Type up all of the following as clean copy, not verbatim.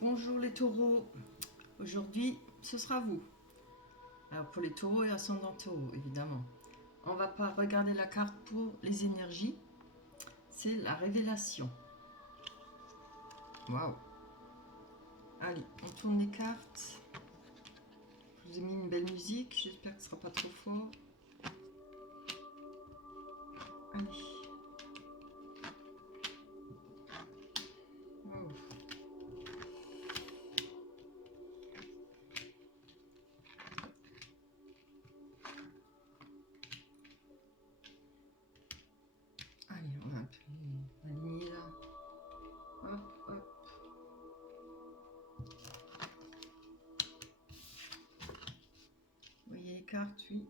Bonjour les taureaux, aujourd'hui ce sera vous. Alors pour les taureaux et ascendant taureau évidemment. On va pas regarder la carte pour les énergies, c'est la révélation. Waouh. Allez, on tourne les cartes. Je vous ai mis une belle musique, j'espère que ce sera pas trop fort. Allez. Wow. Allez, on va un peu aligner là. Hop, hop. Vous voyez les cartes, oui.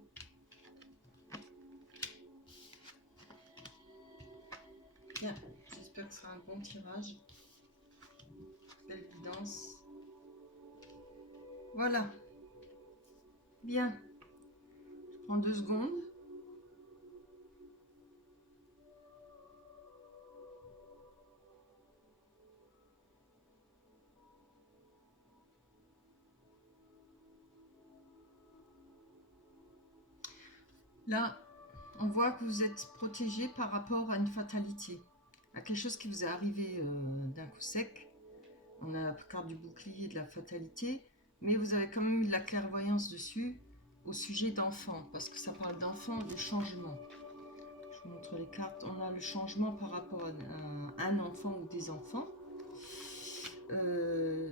Bien, j'espère que ce sera un bon tirage. Belle guidance. Voilà. Bien. Je prends 2 secondes. Là, on voit que vous êtes protégé par rapport à une fatalité, à quelque chose qui vous est arrivé d'un coup sec. On a la carte du bouclier de la fatalité, mais vous avez quand même eu de la clairvoyance dessus au sujet d'enfants, parce que ça parle d'enfants, de changement. Je vous montre les cartes. On a le changement par rapport à un enfant ou des enfants.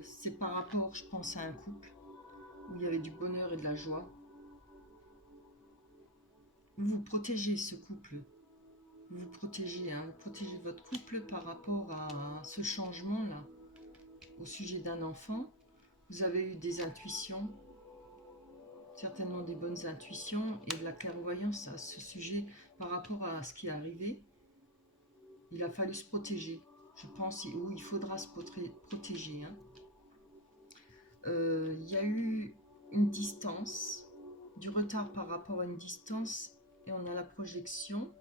C'est par rapport, je pense, à un couple où il y avait du bonheur et de la joie. Vous protégez ce couple. Vous protégez, hein, vous protégez votre couple par rapport à ce changement-là. Au sujet d'un enfant, vous avez eu des intuitions, certainement des bonnes intuitions et de la clairvoyance à ce sujet par rapport à ce qui est arrivé. Il a fallu se protéger, je pense, où il faudra se protéger. Hein. Il y a eu une distance, du retard par rapport à une distance, et on a la projection.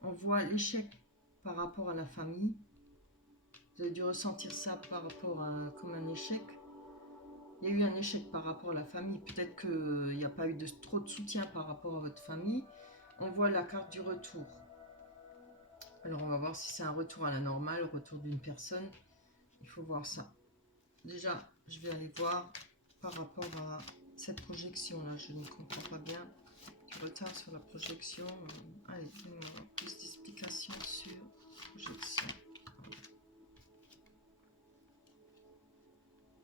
On voit l'échec par rapport à la famille. Vous avez dû ressentir ça par rapport à comme un échec. Il y a eu un échec par rapport à la famille. Peut-être qu'il n'y a pas eu trop de soutien par rapport à votre famille. On voit la carte du retour. Alors on va voir si c'est un retour à la normale, le retour d'une personne. Il faut voir ça. Déjà, je vais aller voir par rapport à cette projection-là. Je ne comprends pas bien. Du retard sur la projection. Allez, donnez-moi plus d'explications sur la projection.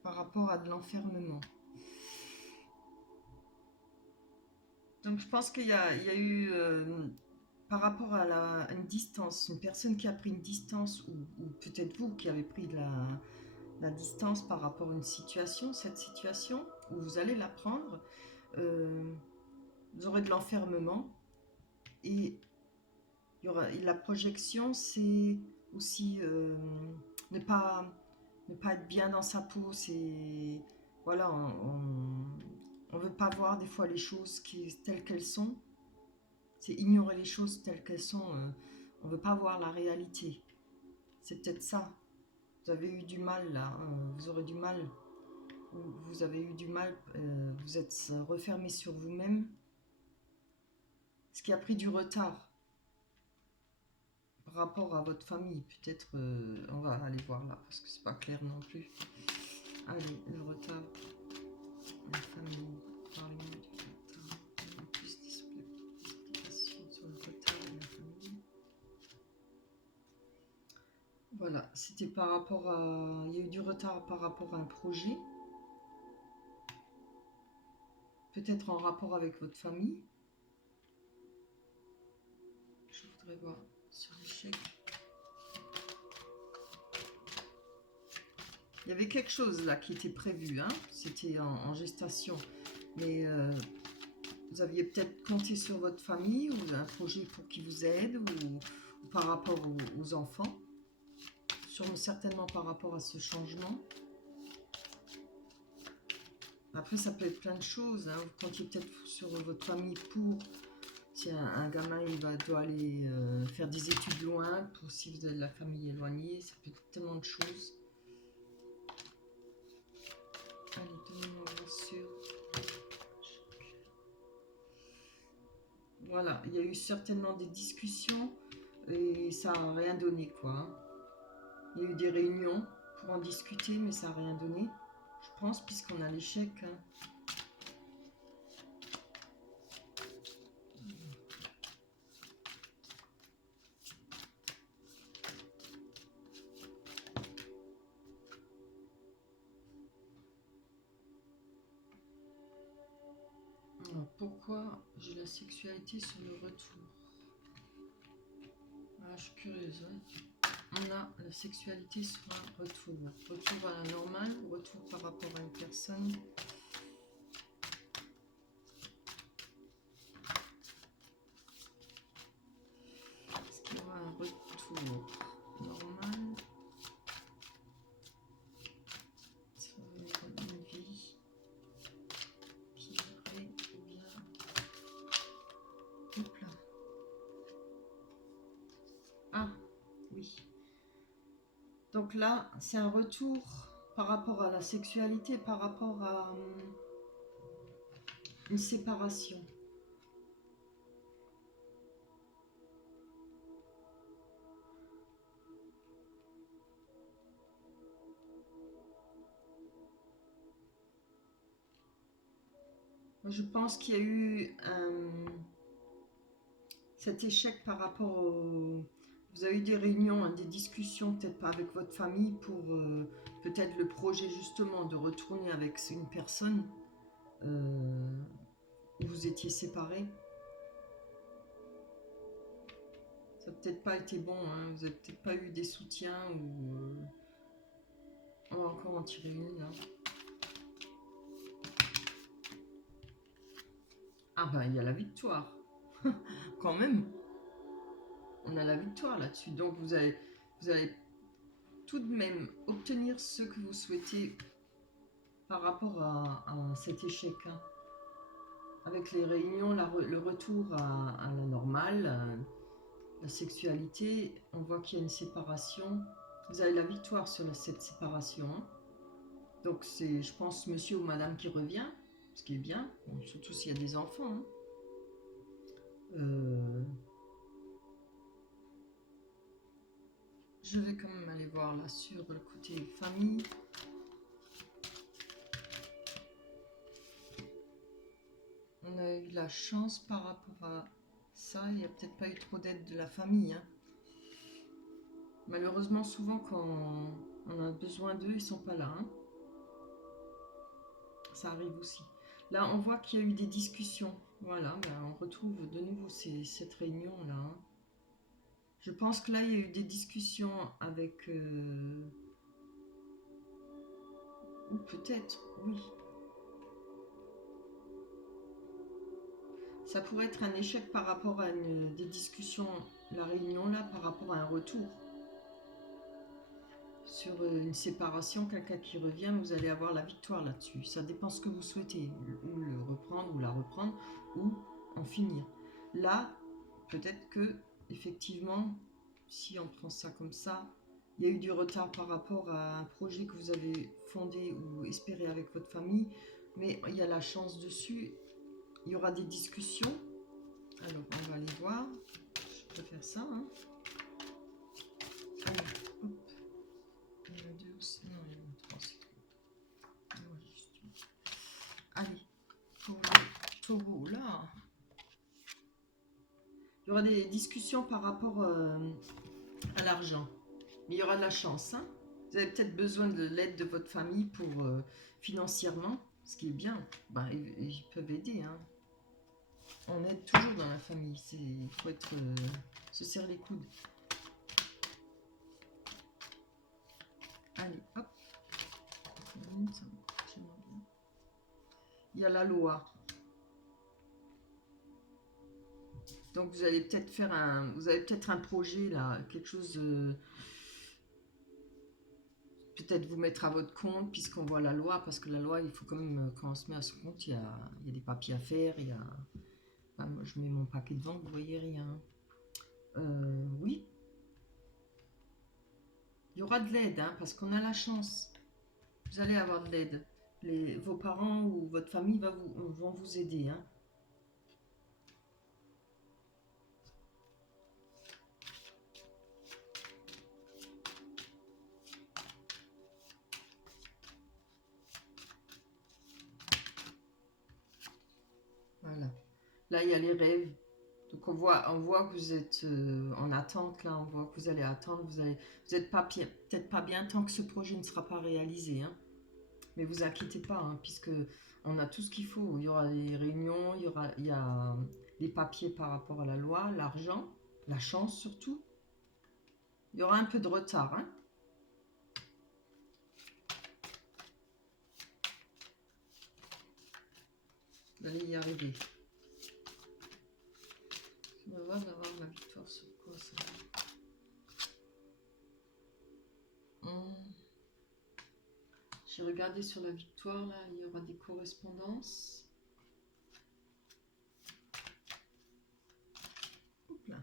Par rapport à de l'enfermement. Donc je pense qu'il y a eu, par rapport à une distance, une personne qui a pris une distance, ou peut-être vous qui avez pris de la distance par rapport à une situation, cette situation, où vous allez la prendre, vous aurez de l'enfermement, et et la projection, c'est aussi ne pas être bien dans sa peau, c'est voilà, on veut pas voir des fois les choses telles qu'elles sont, c'est ignorer les choses telles qu'elles sont, on veut pas voir la réalité, c'est peut-être ça. Vous avez eu du mal là, vous aurez du mal, vous avez eu du mal, vous êtes refermé sur vous-même, ce qui a pris du retard par rapport à votre famille. Peut-être, on va aller voir là, parce que c'est pas clair non plus. Allez, le retard, la famille, parlons du retard, plus d'explications sur le retard et la famille. Voilà, c'était par rapport à... Il y a eu du retard par rapport à un projet. Peut-être en rapport avec votre famille. Je voudrais voir sur l'échec. Il y avait quelque chose là qui était prévu, hein. C'était en gestation. Mais vous aviez peut-être compté sur votre famille ou un projet pour qui vous aide ou par rapport aux enfants. Certainement par rapport à ce changement. Après, ça peut être plein de choses. Hein. Vous comptiez peut-être sur votre famille pour... Si un gamin doit aller faire des études loin, pour si vous avez de la famille éloignée, ça peut être tellement de choses. sur... Voilà, il y a eu certainement des discussions et ça n'a rien donné, quoi. Il y a eu des réunions pour en discuter, mais ça n'a rien donné. Je pense, puisqu'on a l'échec. Hein. Alors, pourquoi j'ai la sexualité sur le retour? Ah, je suis curieuse. Hein. On a la sexualité sur un retour. Retour à la normale, retour par rapport à une personne. Est-ce qu'il y aura un retour normal sur une vie qui irait bien? Hop là. Ah, oui. Donc là, c'est un retour par rapport à la sexualité, par rapport à une séparation. Je pense qu'il y a eu cet échec par rapport au... Vous avez eu des réunions, hein, des discussions, peut-être pas avec votre famille, pour peut-être le projet justement de retourner avec une personne où vous étiez séparés. Ça n'a peut-être pas été bon, hein, vous n'avez peut-être pas eu des soutiens ou... On va encore en tirer une là. Ah ben il y a la victoire. Quand même. On a la victoire là-dessus. Donc vous allez tout de même obtenir ce que vous souhaitez par rapport à cet échec. Hein. Avec les réunions, le retour à la normale, la sexualité, on voit qu'il y a une séparation. Vous avez la victoire sur cette séparation. Hein. Donc c'est, je pense, monsieur ou madame qui revient, ce qui est bien, bon, surtout s'il y a des enfants. Hein. Je vais quand même aller voir là sur le côté famille. On a eu la chance par rapport à ça, il n'y a peut-être pas eu trop d'aide de la famille. Hein. Malheureusement, souvent quand on a besoin d'eux, ils ne sont pas là. Hein. Ça arrive aussi. Là, on voit qu'il y a eu des discussions. Voilà, ben, on retrouve de nouveau cette réunion-là. Hein. Je pense que là, il y a eu des discussions avec... Ou peut-être, oui. Ça pourrait être un échec par rapport à des discussions, la réunion là, par rapport à un retour. Sur une séparation, quelqu'un qui revient, vous allez avoir la victoire là-dessus. Ça dépend ce que vous souhaitez, ou le reprendre, ou la reprendre, ou en finir. Là, peut-être que, effectivement, si on prend ça comme ça, il y a eu du retard par rapport à un projet que vous avez fondé ou espéré avec votre famille, mais il y a la chance dessus. Il y aura des discussions. Alors, on va aller voir. Je peux faire ça. Hein. Allez, hop. Il y en a deux aussi. Non, il y en a trois. Allez, pour le taureau, là. Il y aura des discussions par rapport à l'argent. Mais il y aura de la chance. Hein. Vous avez peut-être besoin de l'aide de votre famille pour financièrement, ce qui est bien. Ben, ils peuvent aider. Hein. On aide toujours dans la famille. Il faut être, se serrer les coudes. Allez, hop. Il y a la loi. Donc vous allez peut-être faire vous avez peut-être un projet là, quelque chose de... Peut-être vous mettre à votre compte puisqu'on voit la loi, parce que la loi, il faut quand même, quand on se met à son compte, il y a des papiers à faire, il y a... Enfin, moi, je mets mon paquet devant, vous voyez rien. Oui. Il y aura de l'aide, hein, parce qu'on a la chance. Vous allez avoir de l'aide. Vos parents ou votre famille vont vous aider. Hein. Voilà. Là, il y a les rêves. Donc on voit que vous êtes en attente, là, on voit que vous allez attendre, vous êtes pas peut-être pas bien tant que ce projet ne sera pas réalisé. Hein. Mais vous inquiétez pas, hein, puisque on a tout ce qu'il faut. Il y aura les réunions, il y a les papiers par rapport à la loi, l'argent, la chance surtout. Il y aura un peu de retard. Hein. Vous allez y arriver. On va voir d'avoir la victoire sur quoi ça. J'ai regardé sur la victoire, là, il y aura des correspondances. Hop là.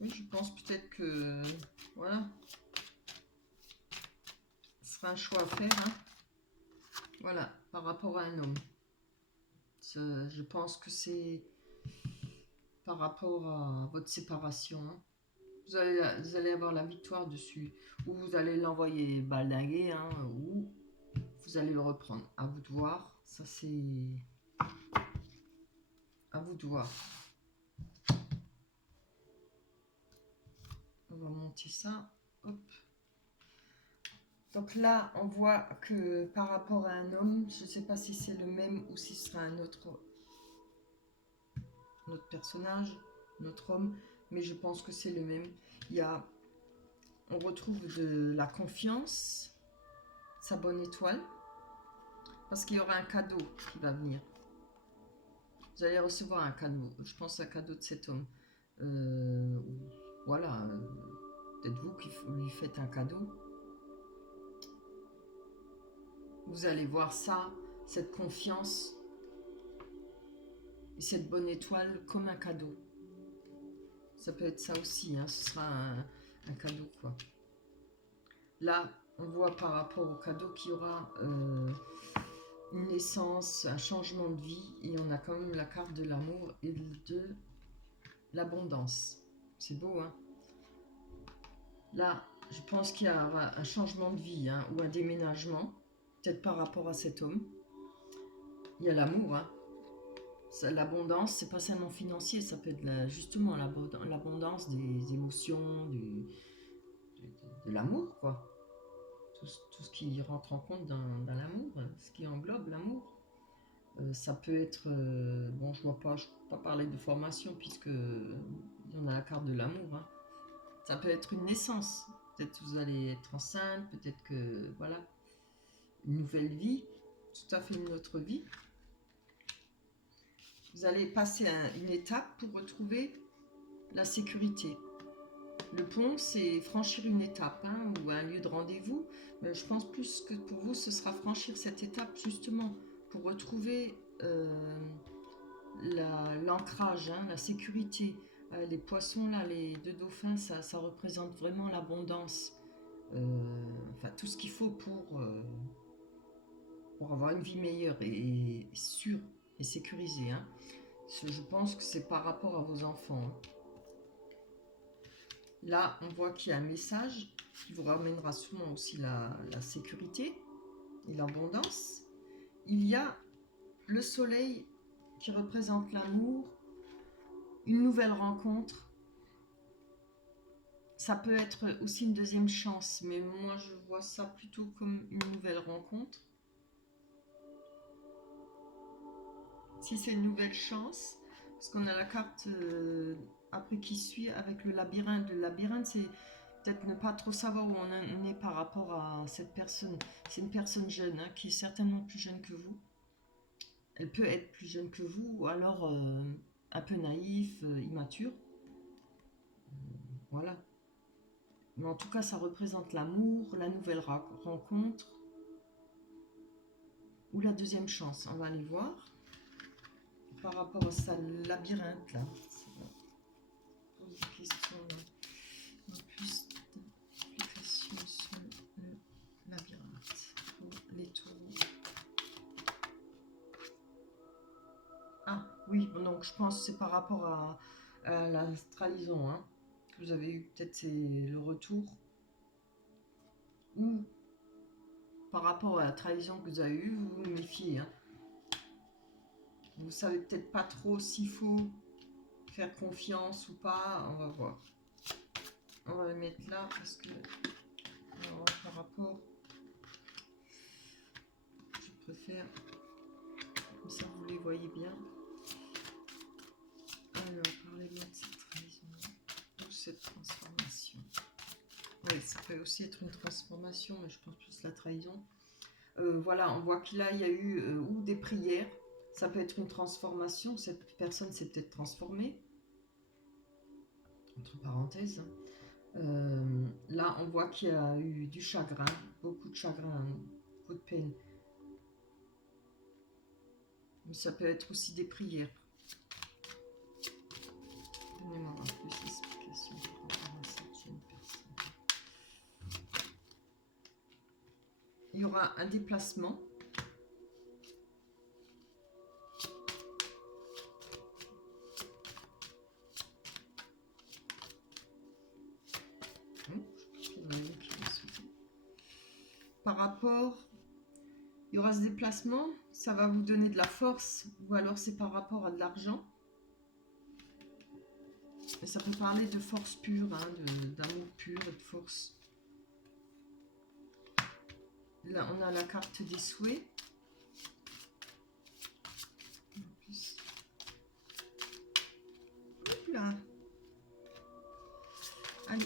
Oui, je pense peut-être que, voilà, ce sera un choix à faire, hein. Voilà, par rapport à un homme. Je pense que c'est par rapport à votre séparation, hein. Vous allez avoir la victoire dessus, ou vous allez l'envoyer balaguer, hein, ou vous allez le reprendre. À vous de voir, ça c'est à vous de voir. On va monter ça, hop. Donc là, on voit que par rapport à un homme, je ne sais pas si c'est le même ou si ce sera un autre personnage, notre homme, mais je pense que c'est le même. On retrouve de la confiance, sa bonne étoile, parce qu'il y aura un cadeau qui va venir. Vous allez recevoir un cadeau, je pense un cadeau de cet homme. Voilà, peut-être vous qui lui faites un cadeau. Vous allez voir ça, cette confiance et cette bonne étoile comme un cadeau. Ça peut être ça aussi, hein, ce sera un cadeau, quoi. Là, on voit par rapport au cadeau qu'il y aura une naissance, un changement de vie, et on a quand même la carte de l'amour et de l'abondance. C'est beau, hein. Là, je pense qu'il y a un changement de vie, hein, ou un déménagement, peut-être par rapport à cet homme. Il y a l'amour, hein. L'abondance, c'est pas seulement financier, ça peut être justement l'abondance des émotions, de l'amour, quoi. Tout ce qui rentre en compte dans l'amour, ce qui englobe l'amour. Ça peut être, bon, je ne peux pas parler de formation puisque il y en a la carte de l'amour. Hein. Ça peut être une naissance. Peut-être que vous allez être enceinte, peut-être que, voilà, une nouvelle vie, tout à fait une autre vie. Vous allez passer une étape pour retrouver la sécurité. Le pont, c'est franchir une étape, hein, ou un lieu de rendez-vous. Mais je pense plus que pour vous, ce sera franchir cette étape justement pour retrouver l'ancrage, hein, la sécurité. Les poissons, là, les deux dauphins, ça représente vraiment l'abondance. Enfin, tout ce qu'il faut pour avoir une vie meilleure et sûre et sécurisée. Hein. Je pense que c'est par rapport à vos enfants. Hein. Là, on voit qu'il y a un message qui vous ramènera souvent aussi la sécurité et l'abondance. Il y a le soleil qui représente l'amour, une nouvelle rencontre. Ça peut être aussi une deuxième chance, mais moi je vois ça plutôt comme une nouvelle rencontre. Si c'est une nouvelle chance, parce qu'on a la carte après qui suit avec le labyrinthe. Le labyrinthe, c'est peut-être ne pas trop savoir où on est par rapport à cette personne. C'est une personne jeune, hein, qui est certainement plus jeune que vous. Elle peut être plus jeune que vous, ou alors un peu naïf, immature. Voilà. Mais en tout cas, ça représente l'amour, la nouvelle rencontre, ou la deuxième chance. On va aller voir. Par rapport à ça, labyrinthe, là. Pose des questions, là. Plus d'applications sur le Oui, bon, donc je pense que c'est par rapport à la trahison, hein, que vous avez eu, peut-être c'est le retour, ou par rapport à la trahison que vous avez eue, vous vous méfiez. Hein. Vous savez peut-être pas trop s'il faut faire confiance ou pas, on va voir. On va le mettre là parce que on va voir par rapport, je préfère, comme ça vous les voyez bien. Alors, parlez-moi de cette trahison ou cette transformation. Oui, ça peut aussi être une transformation, mais je pense plus la trahison. Voilà, on voit qu'il y a eu ou des prières. Ça peut être une transformation. Cette personne s'est peut-être transformée, entre parenthèses. Là, on voit qu'il y a eu du chagrin, beaucoup de chagrin, beaucoup de peine. Mais ça peut être aussi des prières. Donnez-moi plus d'explications par rapport à cette jeune personne. Il y aura un déplacement. Par rapport, il y aura ce déplacement, ça va vous donner de la force, ou alors c'est par rapport à de l'argent. Et ça peut parler de force pure, hein, d'amour pur et de force. Là, on a la carte des souhaits. En plus. Là. Allez.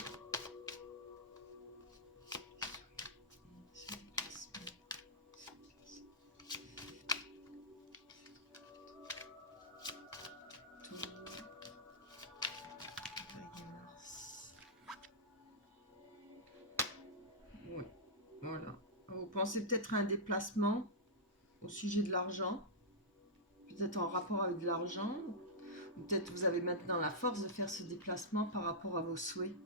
Oui, voilà. Vous pensez peut-être à un déplacement au sujet de l'argent, peut-être en rapport avec de l'argent, ou peut-être vous avez maintenant la force de faire ce déplacement par rapport à vos souhaits.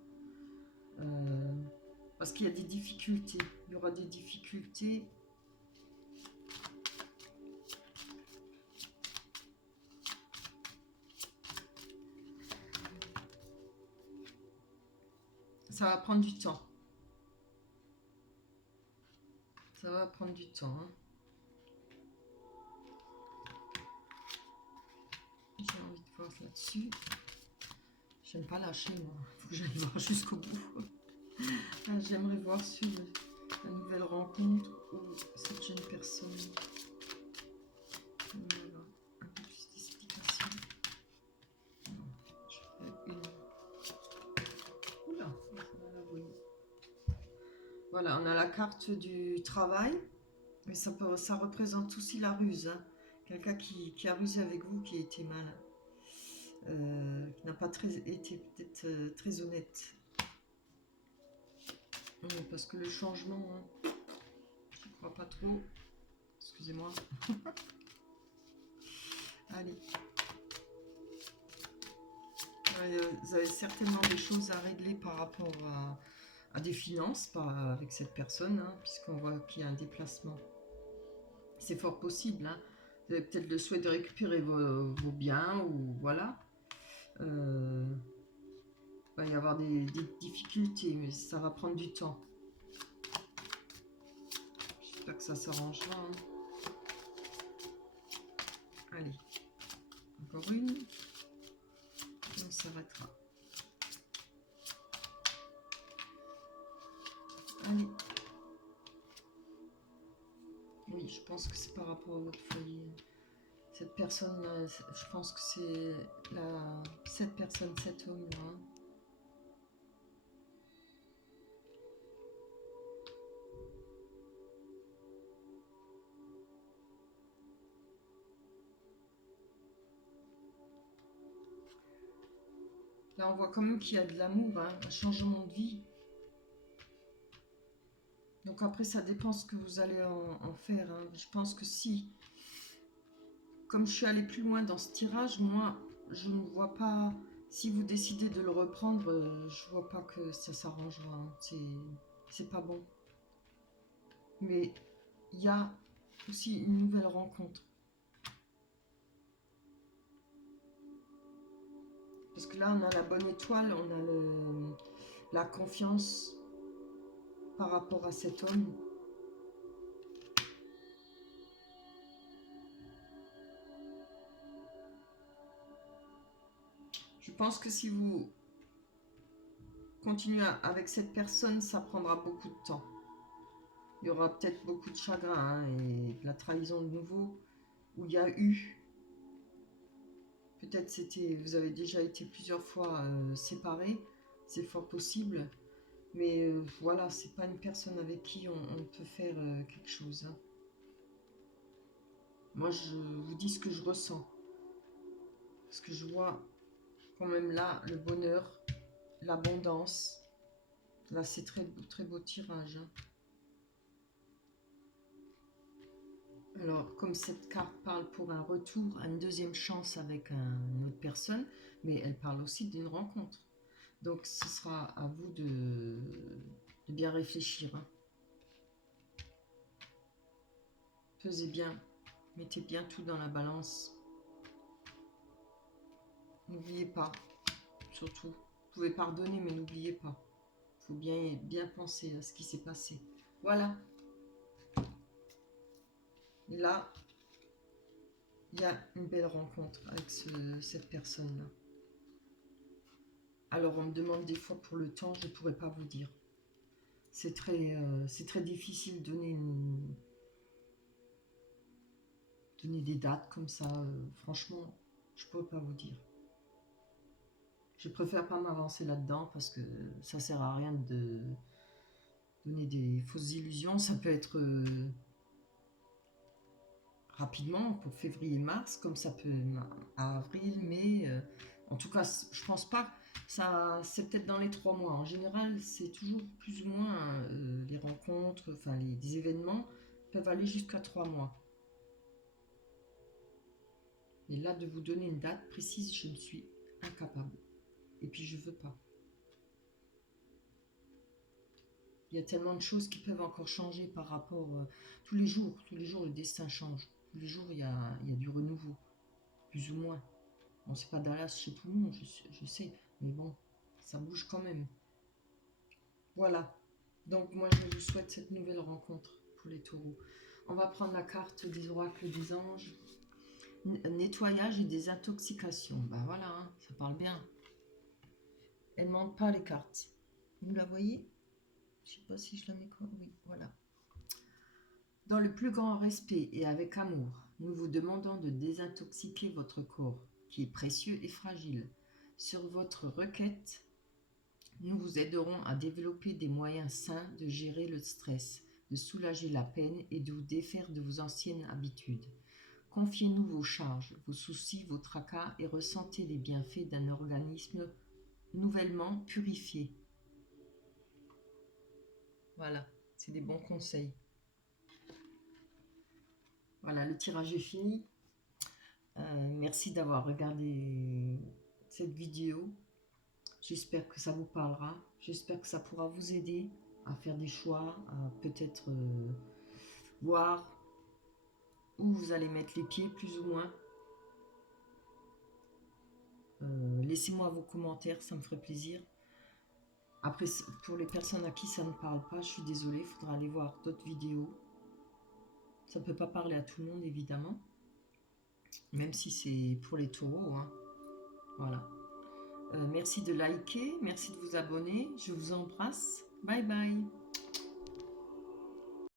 Parce qu'il y a des difficultés, il y aura des difficultés. Ça va prendre du temps. Ça va prendre du temps. Hein. J'ai envie de voir là-dessus. J'aime pas lâcher, moi. Il faut que j'aille voir jusqu'au bout. J'aimerais voir sur la nouvelle rencontre ou cette jeune personne. Voilà. Un peu plus d'explications. Non, je fais une. Oula, ça va la voir. Voilà, on a la carte du travail. Mais ça représente aussi la ruse. Hein. Quelqu'un qui a rusé avec vous, qui a été mal. Qui n'a pas été peut-être très honnête. Parce que le changement, hein, je ne crois pas trop. Excusez-moi. Allez. Vous avez certainement des choses à régler par rapport à des finances, pas avec cette personne, hein, puisqu'on voit qu'il y a un déplacement. C'est fort possible. Hein. Vous avez peut-être le souhait de récupérer vos biens, ou voilà. Il va y avoir des difficultés, mais ça va prendre du temps. J'espère que ça s'arrangera. Hein. Allez, encore une. Et on s'arrêtera. Allez. Oui, je pense que c'est par rapport à votre foyer. Cette personne, je pense que c'est cette personne, cet homme-là. Hein. Là, on voit quand même qu'il y a de l'amour, hein, un changement de vie. Donc après, ça dépend ce que vous allez en faire. Hein. Je pense que si, comme je suis allée plus loin dans ce tirage, moi, je ne vois pas, si vous décidez de le reprendre, je vois pas que ça s'arrangera. Hein. C'est pas bon. Mais il y a aussi une nouvelle rencontre. Parce que là, on a la bonne étoile, on a la confiance par rapport à cet homme. Je pense que si vous continuez avec cette personne, ça prendra beaucoup de temps. Il y aura peut-être beaucoup de chagrin hein, et de la trahison de nouveau, où il y a eu. Peut-être vous avez déjà été plusieurs fois séparés, c'est fort possible. Mais voilà, c'est pas une personne avec qui on peut faire quelque chose. Hein. Moi, je vous dis ce que je ressens. Parce que je vois quand même là le bonheur, l'abondance. Là, c'est très, très beau tirage. Hein. Alors, comme cette carte parle pour un retour, une deuxième chance avec une autre personne, mais elle parle aussi d'une rencontre. Donc, ce sera à vous de bien réfléchir. Hein. Pesez bien, mettez bien tout dans la balance. N'oubliez pas, surtout, vous pouvez pardonner, mais n'oubliez pas. Il faut bien penser à ce qui s'est passé. Voilà. Et là, il y a une belle rencontre avec cette personne-là. Alors, on me demande des fois pour le temps, je ne pourrais pas vous dire. C'est très difficile de donner des dates comme ça. Franchement, je ne pourrais pas vous dire. Je préfère pas m'avancer là-dedans parce que ça sert à rien de donner des fausses illusions. Ça peut être rapidement pour février-mars, comme ça peut à avril, mai. En tout cas, je pense pas. Ça, c'est peut-être dans les 3 mois. En général, c'est toujours plus ou moins les rencontres, enfin les événements peuvent aller jusqu'à 3 mois. Et là, de vous donner une date précise, je ne suis incapable. Et puis, je veux pas. Il y a tellement de choses qui peuvent encore changer par rapport tous les jours, le destin change. Tous les jours, il y a du renouveau, plus ou moins. Bon, c'est pas Dallas chez tout le monde, je sais, mais bon, ça bouge quand même. Voilà. Donc moi, je vous souhaite cette nouvelle rencontre pour les taureaux. On va prendre la carte des oracles des anges. Nettoyage et désintoxication. Ben voilà, hein, ça parle bien. Elle ne mentent pas les cartes. Vous la voyez? Je sais pas si je la mets quoi. Oui, voilà. Dans le plus grand respect et avec amour, nous vous demandons de désintoxiquer votre corps, qui est précieux et fragile. Sur votre requête, nous vous aiderons à développer des moyens sains de gérer le stress, de soulager la peine et de vous défaire de vos anciennes habitudes. Confiez-nous vos charges, vos soucis, vos tracas et ressentez les bienfaits d'un organisme nouvellement purifié. Voilà, c'est des bons conseils. Voilà, le tirage est fini. Merci d'avoir regardé cette vidéo. J'espère que ça vous parlera. J'espère que ça pourra vous aider à faire des choix, à peut-être voir où vous allez mettre les pieds, plus ou moins. Laissez-moi vos commentaires, ça me ferait plaisir. Après, pour les personnes à qui ça ne parle pas, je suis désolée, il faudra aller voir d'autres vidéos. Ça ne peut pas parler à tout le monde, évidemment. Même si c'est pour les taureaux. Hein. Voilà. Merci de liker, merci de vous abonner. Je vous embrasse. Bye bye.